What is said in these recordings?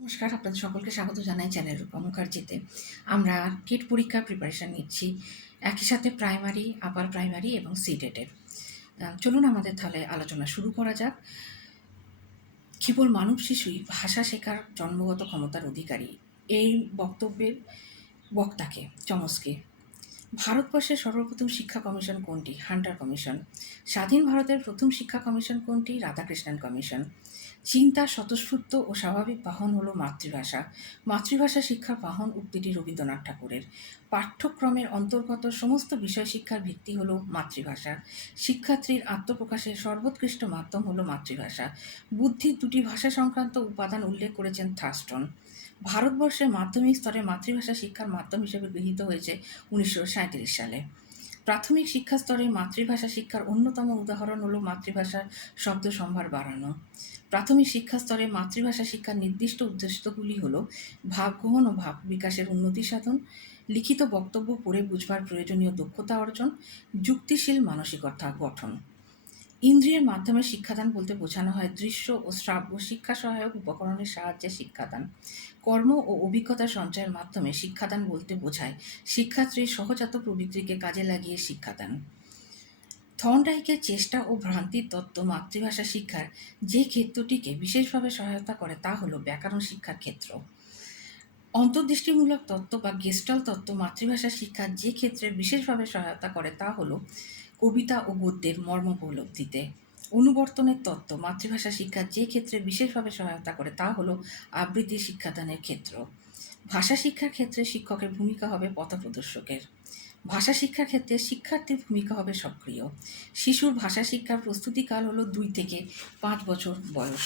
নমস্কার, আপনাদের সকলকে স্বাগত জানাই চ্যানেল রূপা মুখার্জিতে। আমরা কিট পরীক্ষার প্রিপারেশান নিচ্ছি। একই সাথে প্রাইমারি আপার প্রাইমারি এবং সি টেটের চলুন আমাদের তাহলে আলোচনা শুরু করা যাক। কেবল মানব শিশুই ভাষা শেখার জন্মগত ক্ষমতার অধিকারী। এই বক্তব্যের বক্তাকে, চমস্কে ভারতবর্ষের সর্বপ্রথম শিক্ষা কমিশন কোনটি? Hunter commission. স্বাধীন ভারতের প্রথম শিক্ষা কমিশন কোনটি? রাধাকৃষ্ণন কমিশন। চিন্তার স্বতঃস্ফূর্ত ও স্বাভাবিক বাহন হলো মাতৃভাষা। মাতৃভাষা শিক্ষার বাহন উক্তিটি রবীন্দ্রনাথ ঠাকুরের। পাঠ্যক্রমের অন্তর্গত সমস্ত বিষয় শিক্ষার ভিত্তি হলো মাতৃভাষা। শিক্ষার্থীর আত্মপ্রকাশের সর্বোৎকৃষ্ট মাধ্যম হলো মাতৃভাষা। বুদ্ধির দুটি ভাষা সংক্রান্ত উপাদান উল্লেখ করেছেন থাস্টন। ভারতবর্ষের মাধ্যমিক স্তরে মাতৃভাষা শিক্ষার মাধ্যম হিসেবে গৃহীত হয়েছে উনিশশো সালে। প্রাথমিক শিক্ষা স্তরে মাতৃভাষা শিক্ষার অন্যতম উদাহরণ হলো মাতৃভাষার শব্দ সম্ভার বাড়ানো। প্রাথমিক শিক্ষা স্তরে মাতৃভাষা শিক্ষার নির্দিষ্ট উদ্দেশ্যগুলি হল ভাব গ্রহণ ও ভাব বিকাশের উন্নতি সাধন, লিখিত বক্তব্য পড়ে বুঝবার প্রয়োজনীয় দক্ষতা অর্জন, যুক্তিশীল মানসিকতা গঠন। ইন্দ্রিয়ের মাধ্যমে শিক্ষাদান বলতে বোঝানো হয়। দৃশ্য ও শ্রাব্য শিক্ষা সহায়ক উপকরণের সাহায্যে শিক্ষাদান। কর্ম ও অভিজ্ঞতা সঞ্চয়ের মাধ্যমে শিক্ষাদান বলতে বোঝায়। শিক্ষার্থীর সহজাত প্রবৃত্তিকে কাজে লাগিয়ে শিক্ষাদান। থর্নডাইকের চেষ্টা ও ভ্রান্তির তত্ত্ব মাতৃভাষা শিক্ষার যে ক্ষেত্রটিকে বিশেষভাবে সহায়তা করে তা হলো ব্যাকরণ শিক্ষার ক্ষেত্র। অন্তর্দৃষ্টিমূলক তত্ত্ব বা গেস্টাল তত্ত্ব মাতৃভাষা শিক্ষার যে ক্ষেত্রে বিশেষভাবে সহায়তা করে তা হলো কবিতা ও গদ্যের মর্ম উপলব্ধিতে অনুবর্তনের তত্ত্ব, মাতৃভাষা শিক্ষার যে ক্ষেত্রে বিশেষভাবে সহায়তা করে তা হলো আবৃত্তি শিক্ষাদানের ক্ষেত্র। ভাষা শিক্ষার ক্ষেত্রে শিক্ষকের ভূমিকা হবে পথপ্রদর্শকের। ভাষা শিক্ষার ক্ষেত্রে শিক্ষার্থীর ভূমিকা হবে সক্রিয়। শিশুর ভাষা শিক্ষার প্রস্তুতিকাল হলো দুই থেকে পাঁচ বছর বয়স।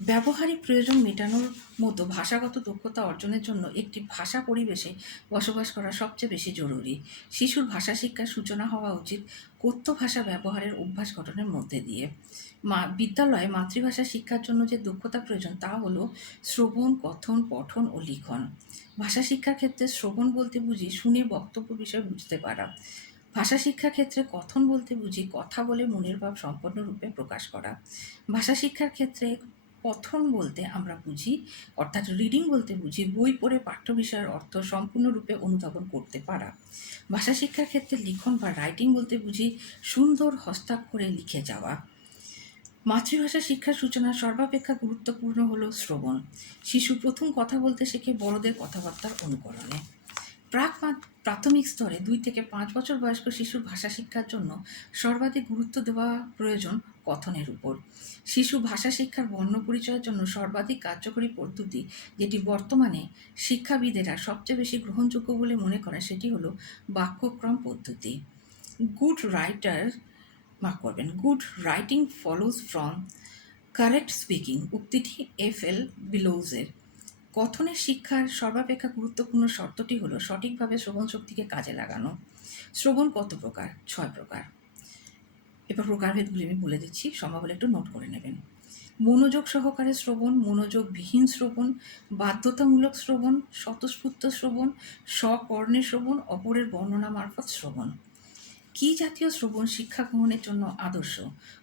ব্যবহারিক প্রয়োজন মেটানোর মতো ভাষাগত দক্ষতা অর্জনের জন্য একটি ভাষা পরিবেশে বসবাস করা সবচেয়ে বেশি জরুরি। শিশুর ভাষা শিক্ষার সূচনা হওয়া উচিত কথ্য ভাষা ব্যবহারের অভ্যাস গঠনের মধ্যে দিয়ে। মা, বিদ্যালয়ে মাতৃভাষা শিক্ষার জন্য যে দক্ষতা প্রয়োজন তা হলো শ্রবণ, কথন, পঠন ও লিখন। ভাষা শিক্ষার ক্ষেত্রে শ্রবণ বলতে বুঝি শুনে বক্তব্য বিষয় বুঝতে পারা। ভাষা শিক্ষা ক্ষেত্রে কথন বলতে বুঝি কথা বলে মনের ভাব সম্পূর্ণরূপে প্রকাশ করা। ভাষা শিক্ষার ক্ষেত্রে পঠন বলতে আমরা বুঝি, অর্থাৎ রিডিং বলতে বুঝি, বই পড়ে পাঠ্য বিষয়ের অর্থ সম্পূর্ণরূপে অনুধাবন করতে পারা। ভাষা শিক্ষার ক্ষেত্রে লিখন বা রাইটিং বলতে বুঝি, সুন্দর হস্তাক্ষরে লিখে যাওয়া। মাতৃভাষা শিক্ষার সূচনা সর্বাপেক্ষা গুরুত্বপূর্ণ হল শ্রবণ। শিশু প্রথম কথা বলতে শেখে বড়দের কথাবার্তার অনুকরণে। প্রাক প্রাথমিক স্তরে দুই থেকে পাঁচ বছর বয়স্ক শিশুর ভাষা শিক্ষার জন্য সর্বাধিক গুরুত্ব দেওয়া প্রয়োজন কথনের উপর। শিশু ভাষা শিক্ষার বর্ণ পরিচয়ের জন্য সর্বাধিক কার্যকরী পদ্ধতি যেটি বর্তমানে শিক্ষাবিদেরা সবচেয়ে বেশি গ্রহণযোগ্য বলে মনে করে সেটি হলো বাক্যক্রম পদ্ধতি। গুড রাইটার মার্ক করবেন। Good writing follows from correct speaking উক্তিটি এফ এল বিলোজের কথনের শিক্ষার সর্বাপেক্ষা গুরুত্বপূর্ণ শর্তটি হলো সঠিকভাবে শ্রবণ শক্তিকে কাজে লাগানো। শ্রবণ কত প্রকার? ছয় প্রকার। এবার প্রকারভেদগুলি আমি বলে দিচ্ছি, সম্ভব হলে একটু নোট করে নেবেন। মনোযোগ সহকারে শ্রবণ, মনোযোগবিহীন শ্রবণ, বাধ্যতামূলক শ্রবণ, স্বতঃস্ফূর্ত শ্রবণ, স্বকর্ণে শ্রবণ, অপরের বর্ণনা মারফত শ্রবণ। কি জাতীয় শ্রবণ শিক্ষা গ্রহণের জন্য আদর্শ?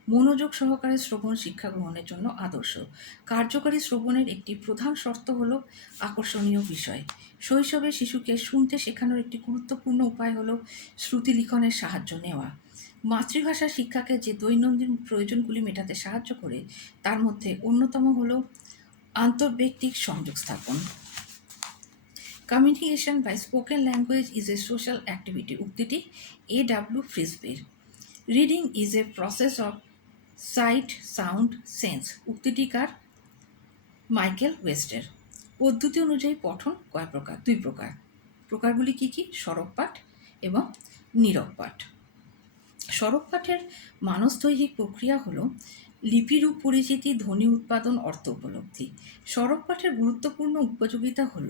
মনোযোগ সহকারে শ্রবণ শিক্ষা গ্রহণের জন্য আদর্শ। কার্যকারী শ্রবণের একটি প্রধান শর্ত হল আকর্ষণীয় বিষয়। শৈশবে শিশুকে শুনতে শেখানোর একটি গুরুত্বপূর্ণ উপায় হল শ্রুতি লিখনের সাহায্য নেওয়া। মাতৃভাষা শিক্ষাকে যে দৈনন্দিন প্রয়োজনগুলি মেটাতে সাহায্য করে, তার মধ্যে অন্যতম হল আন্তর্ব্যক্তিক সংযোগ স্থাপন। Communication by spoken language is a social activity উক্তিটি A W ফ্রিসবির reading is a process of sight sound sense উক্তিটিকার Michael ওয়েস্টের পদ্ধতি অনুযায়ী পঠন কয় প্রকার? দুই প্রকার। প্রকারগুলি কী কী? সরব পাঠ এবং নীরব পাঠ। সরব পাঠের মানসদৈহিক প্রক্রিয়া হলো লিপিরূপ পরিচিতি ধ্বনি উৎপাদন অর্থ উপলব্ধি। সড়ক পাঠের গুরুত্বপূর্ণ উপযোগিতা হল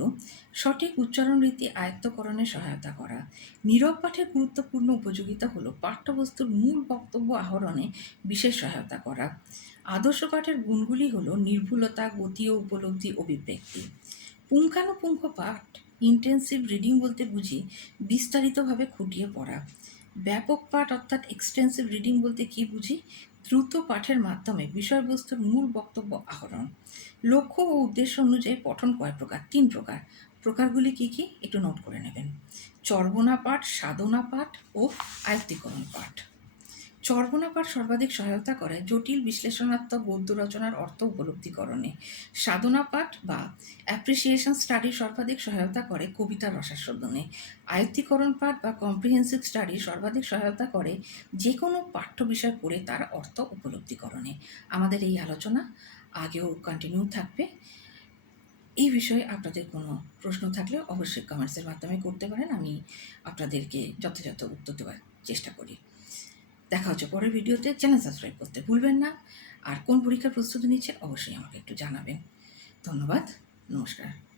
সঠিক উচ্চারণ রীতি আয়ত্তকরণে সহায়তা করা। নীরব পাঠের গুরুত্বপূর্ণ উপযোগিতা হল পাঠ্যবস্তুর মূল বক্তব্য আহরণে বিশেষ সহায়তা করা। আদর্শ পাঠের গুণগুলি হল নির্ভুলতা, গতি ও উপলব্ধি অভিব্যক্তি। পুঙ্খানুপুঙ্খ পাঠ ইন্টেন্সিভ রিডিং বলতে বুঝি, বিস্তারিতভাবে খুঁটিয়ে পড়া। ব্যাপক পাঠ অর্থাৎ এক্সটেন্সিভ রিডিং বলতে কি বুঝি? দ্রুত পাঠের মাধ্যমে বিষয়বস্তুর মূল বক্তব্য আহরণ। লক্ষ্য ও উদ্দেশ্য অনুযায়ী পঠন কয় প্রকার? তিন প্রকার। প্রকারগুলি কি কি? একটু নোট করে নেবেন। চর্বনা পাঠ, সাধনা পাঠ ও আয়ত্তিকরণ পাঠ। চর্বনা পাঠ সর্বাধিক সহায়তা করে জটিল বিশ্লেষণাত্মক গদ্য রচনার অর্থ উপলব্ধিকরণে। সাধনা পাঠ বা অ্যাপ্রিসিয়েশন স্টাডি সর্বাধিক সহায়তা করে কবিতা রসাস্বাদনে। আয়ত্তীকরণ পাঠ বা কম্প্রিহেন্সিভ স্টাডি সর্বাধিক সহায়তা করে যে কোনো পাঠ্য বিষয় পড়ে তার অর্থ উপলব্ধিকরণে। আমাদের এই আলোচনা আগেও কন্টিনিউ থাকবে। এই বিষয়ে আপনাদের কোনো প্রশ্ন থাকলে অবশ্যই কমেন্টসের মাধ্যমে করতে পারেন। আমি আপনাদেরকে যথাযথ উত্তর দেওয়ার চেষ্টা করি। দেখা হচ্ছে পরের ভিডিওতে। চ্যানেল সাবস্ক্রাইব করতে ভুলবেন না। আর কোন পরীক্ষার প্রস্তুতি নিচ্ছেন অবশ্যই আমাকে একটু জানাবেন। ধন্যবাদ। নমস্কার।